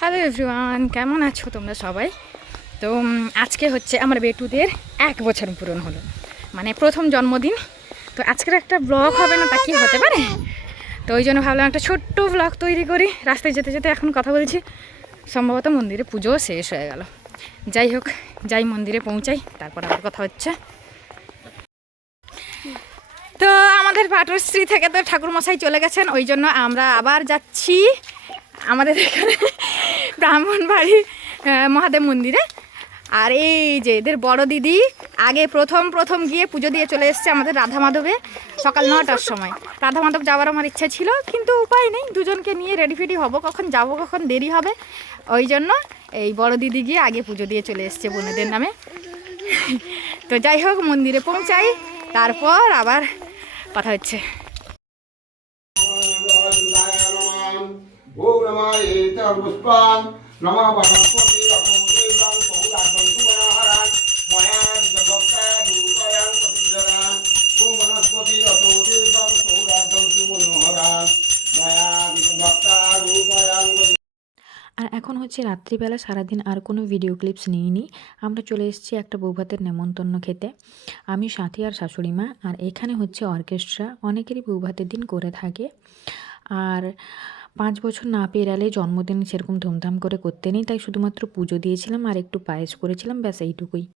Hello everyone, কেমন আছো তোমরা সবাই? তো আজকে হচ্ছে আমার বেটুদের 1 বছর পূরণ হলো, মানে প্রথম জন্মদিন। তো আজকের একটা ব্লগ হবে না তা কি হতে পারে? তো ওই জন্য ভাবলাম একটা ছোট্ট ব্লগ তৈরি করি। রাস্তায় যেতে যেতে এখন কথা বলছি, সম্ভবত মন্দিরে পুজোও শেষ হয়ে গেল। যাই হোক, যাই মন্দিরে পৌঁছাই, তারপর আবার কথা হচ্ছে। তো আমাদের পাটশ্রী থেকে তো ঠাকুরমশাই চলে গেছেন, ওই জন্য আমরা আবার যাচ্ছি আমাদের এখানে ব্রাহ্মণবাড়ি মহাদেব মন্দিরে। আর এই যে এদের বড় দিদি আগে প্রথম গিয়ে পুজো দিয়ে চলে এসছে আমাদের রাধা মাধবে সকাল 9টার সময়। রাধা মাধব যাওয়ার আমার ইচ্ছা ছিল, কিন্তু উপায় নেই, দুজনকে নিয়ে রেডি ফেডি হবো, কখন যাব কখন দেরি হবে, ওই জন্য এই বড় দিদি গিয়ে আগে পুজো দিয়ে চলে এসছে বোনেদের নামে। তো যাই হোক, মন্দিরে পৌঁছাই, তারপর আবার কথা হচ্ছে। আর এখন হচ্ছে রাত্রিবেলা, সারাদিন আর কোনো ভিডিও ক্লিপস নিইনি। আমরা চলে এসেছি একটা বৌভাতের নেমন্তন্ন খেতে, আমি সাথী আর শাশুড়ি মা। আর এখানে হচ্ছে অর্কেস্ট্রা, অনেকেরই বৌভাতের দিন করে থাকে। আর 5 বছর না পেরালে জন্মদিন সেরকম ধুমধাম করে করতে নেই, তাই শুধুমাত্র পুজো দিয়েছিলাম আর একটু পায়েস করেছিলাম, ব্যাস এইটুকুই।